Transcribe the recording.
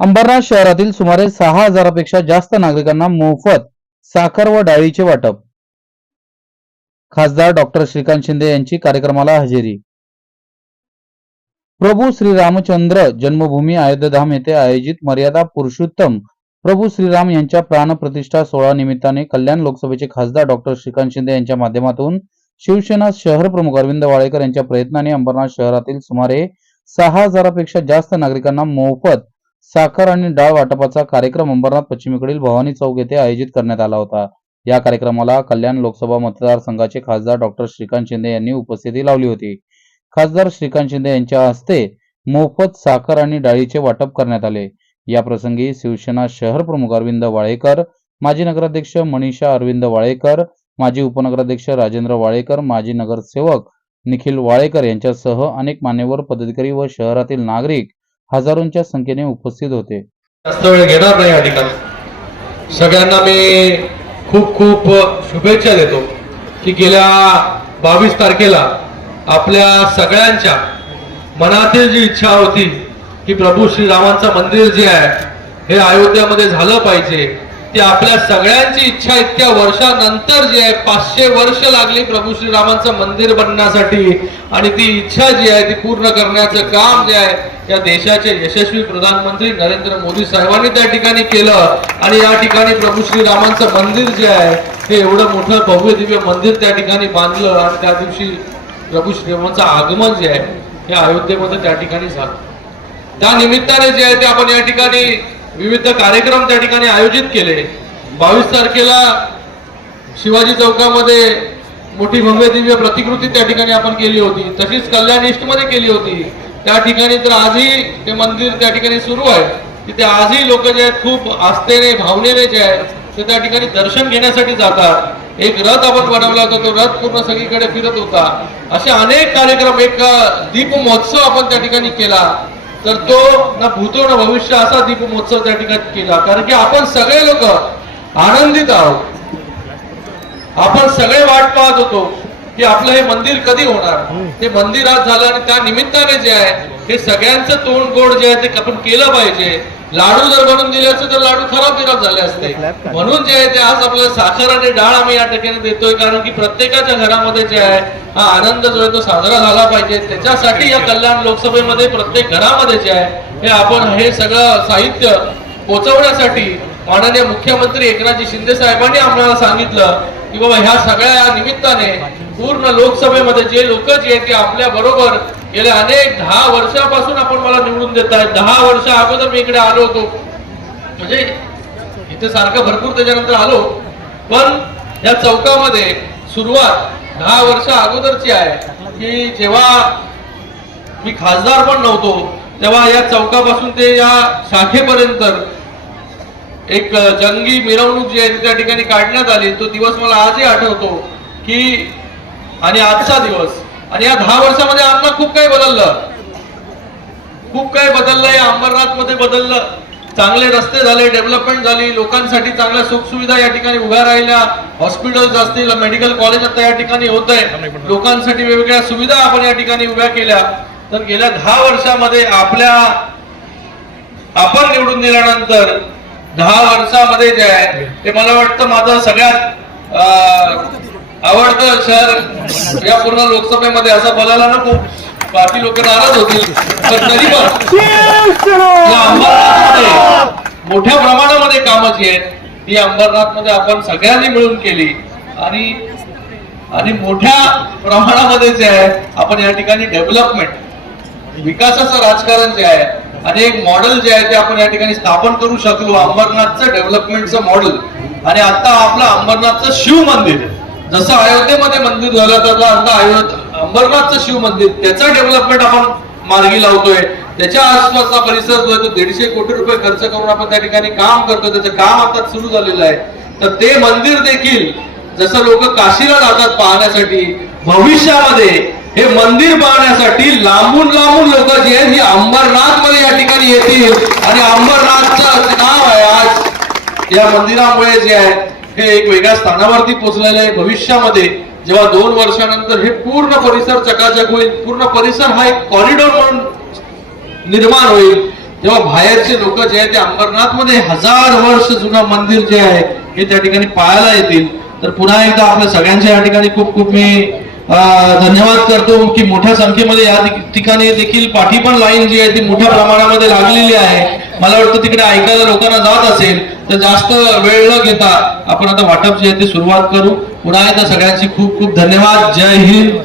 अंबरनाथ शहरातील सुमारे सहा हजारापेक्षा जास्त नागरिकांना मोफत साखर व डाळीचे वाटप. खासदार डॉक्टर श्रीकांत शिंदे यांची कार्यक्रमाला हजेरी. प्रभू श्रीरामचंद्र जन्मभूमी अयोध्यधाम येथे आयोजित मर्यादा पुरुषोत्तम प्रभू श्रीराम यांच्या प्राणप्रतिष्ठा सोहळा निमित्ताने कल्याण लोकसभेचे खासदार डॉक्टर श्रीकांत शिंदे यांच्या माध्यमातून शिवसेना शहर प्रमुख अरविंद वाळेकर यांच्या प्रयत्नाने अंबरनाथ शहरातील सुमारे सहा हजारापेक्षा जास्त नागरिकांना मोफत साखर आणि डाळ वाटपाचा कार्यक्रम अंबरनाथ पश्चिमेकडील भवानी चौक येथे आयोजित करण्यात आला होता. या कार्यक्रमाला कल्याण लोकसभा मतदारसंघाचे खासदार डॉक्टर श्रीकांत शिंदे यांनी उपस्थिती लावली होती. खासदार श्रीकांत शिंदे यांच्या हस्ते मोफत साखर आणि डाळीचे वाटप करण्यात आले. या प्रसंगी शिवसेना शहर प्रमुख अरविंद वाळेकर माजी नगराध्यक्ष मनीषा अरविंद वाळेकर माजी उपनगराध्यक्ष राजेंद्र वाळेकर माजी नगरसेवक निखिल वाळेकर यांच्यासह अनेक मान्यवर पदाधिकारी व शहरातील नागरिक हजारोंच्या संख्येने उपस्थित होते. जास्त वेळ घेणार नाही या ठिकाणी. सगळ्यांना मी खूप खूप शुभेच्छा देतो की गेल्या बावीस तारखेला आपल्या सगळ्यांच्या मनातील जी इच्छा होती की प्रभू श्रीरामांचं मंदिर जे आहे हे अयोध्यामध्ये झालं पाहिजे. ती आपल्या सगळ्यांची इच्छा इतक्या वर्षानंतर जे आहे पाचशे वर्ष लागली प्रभू श्रीरामांचं मंदिर बनण्यासाठी. आणि ती इच्छा जी आहे ती पूर्ण करण्याचं काम जे आहे या देशाचे यशस्वी प्रधानमंत्री नरेंद्र मोदी साहेबांनी त्या ठिकाणी केलं. आणि या ठिकाणी प्रभू श्रीरामांचं मंदिर जे आहे हे एवढं मोठं भव्य दिव्य मंदिर त्या ठिकाणी बांधलं. आणि त्या दिवशी प्रभू श्रीरामांचं आगमन जे आहे हे अयोध्येमध्ये त्या ठिकाणी झालं. त्या निमित्ताने जे आहे ते आपण या ठिकाणी विविध कार्यक्रम त्या ठिकाणी आयोजित केले. बावीस तारखेला शिवाजी चौकामध्ये मोठी भव्य दिव्य प्रतिकृती त्या ठिकाणी आपण केली होती. तशीच कल्याण ईस्टमध्ये केली होती. त्या ठिकाणी तर आजही ते मंदिर त्या ठिकाणी सुरू आहे. तिथे आजही लोक जे आहेत खूप आस्थेने भावनेने जे आहेत ते त्या ठिकाणी दर्शन घेण्यासाठी जातात. एक रथ आपण बनवला होता तो रथ पूर्ण सगळीकडे फिरत होता. असे अनेक कार्यक्रम एक दीप महोत्सव आपण त्या ठिकाणी केला. तर तो ना भूतो ना भविष्य असा दीप महोत्सव त्या ठिकाणी केला. कारण की आपण सगळे लोक आनंदित आहोत. आपण सगळे वाट पाहत होतो की आपलं हे मंदिर कधी होणार? ते मंदिर आज झालं आणि त्या निमित्ताने जे आहे हे सगळ्यांचं तोंड गोड जे आहे ते आपण केलं पाहिजे. लाडू जर बनवून दिले असते तर लाडू खराब खराब झाले असते. म्हणून जे आहे ते आज आपल्याला साखर आणि डाळ आम्ही या ठिकाणी देतोय कारण की प्रत्येकाच्या घरामध्ये जे आहे हा आनंद जो आहे तो साजरा झाला पाहिजे. त्याच्यासाठी या कल्याण लोकसभेमध्ये प्रत्येक घरामध्ये जे आहे हे आपण हे सगळं साहित्य पोचवण्यासाठी माननीय मुख्यमंत्री एकनाथजी शिंदे साहेबांनी आम्हाला सांगितलं की बाबा ह्या सगळ्या निमित्ताने पूर्ण लोकसभेमध्ये जे लोक जे आहेत ते आपल्या बरोबर गेल्या अनेक दहा वर्षापासून आपण मला निवडून देत आहे दहा वर्ष अगोदर मी इकडे आलो होतो. म्हणजे इथे सारखं भरपूर त्याच्यानंतर आलो. पण या चौकामध्ये सुरुवात दहा वर्ष अगोदरची आहे. की जेव्हा मी खासदार पण नव्हतो तेव्हा या चौकापासून ते या शाखेपर्यंत एक जंगी मिरवणूक जी आहे त्या ठिकाणी काढण्यात आली. तो दिवस मला आजही आठवतो की आणि आजचा दिवस आणि या दहा वर्षामध्ये आमना खूप काही बदललं. खूप काही बदललं या अंबरनाथमध्ये बदललं. चांगले रस्ते झाले डेव्हलपमेंट झाली लोकांसाठी चांगल्या सुखसुविधा या ठिकाणी उभ्या राहिल्या. हॉस्पिटल्स असतील मेडिकल कॉलेज आता या ठिकाणी होत आहे लोकांसाठी वेगवेगळ्या सुविधा आपण या ठिकाणी उभ्या केल्या. तर गेल्या दहा वर्षामध्ये आपल्या आपण निवडून दिल्यानंतर दहा वर्षामध्ये जे आहे ते मला वाटतं माझं सगळ्यात आवडतं शहर या पूर्ण लोकसभेमध्ये असं बोलायला नको. बाकी लोक नाराज होतील. पण तरी पण मोठ्या प्रमाणामध्ये कामं जी आहेत ती अंबरनाथमध्ये आपण सगळ्यांनी मिळून केली. आणि आणि मोठ्या प्रमाणामध्ये जे आहे आपण या ठिकाणी डेव्हलपमेंट विकासाचं राजकारण जे आहे आणि एक मॉडेल जे आहे ते आपण या ठिकाणी स्थापन करू शकलो. अंबरनाथचं डेव्हलपमेंटचं मॉडेल. आणि आता आपलं अंबरनाथचं शिव मंदिर जसं अयोध्येमध्ये मंदिर झालं तसं आता अयोध्या अंबरनाथचं शिव मंदिर त्याचा डेव्हलपमेंट आपण मार्गी लावतोय. त्याच्या आसपासचा परिसर जो आहे तो दीडशे कोटी रुपये खर्च करून आपण त्या ठिकाणी काम करतो त्याचं काम आता सुरू झालेलं आहे. तर ते मंदिर देखील जसं लोक काशीला जातात पाहण्यासाठी भविष्यामध्ये हे मंदिर पाहण्यासाठी लांबून लांबून लोक जी आहेत ही अंबरनाथमध्ये या ठिकाणी येतील. आणि अंबरनाथचं नाव आहे आज. या मंदिरामुळे जे आहे हे एक वेगळ्या स्थानावरती पोहोचलेलं आहे. भविष्यामध्ये जेव्हा दोन वर्षानंतर हे पूर्ण परिसर चकाचक होईल पूर्ण परिसर हा एक कॉरिडॉर म्हणून निर्माण होईल तेव्हा बाहेरचे लोक जे आहे ते अंबरनाथमध्ये हजार वर्ष जुनं मंदिर जे आहे हे त्या ठिकाणी पाहायला येतील. तर पुन्हा एकदा आपल्या सगळ्यांच्या या ठिकाणी खूप खूप मी धन्यवाद करतो की मोठ्या संख्येमध्ये या ठिकाणी देखील पाठी पण लाईन जी आहे ती मोठ्या प्रमाणामध्ये लागलेली आहे. मला वाटतं तिकडे ऐकायला लोकांना जात असेल तर जास्त वेळ न घेता आपण आता वाटप जे आहे ते सुरुवात करू. पुन्हा एकदा सगळ्यांची खूप खूप धन्यवाद. जय हिंद.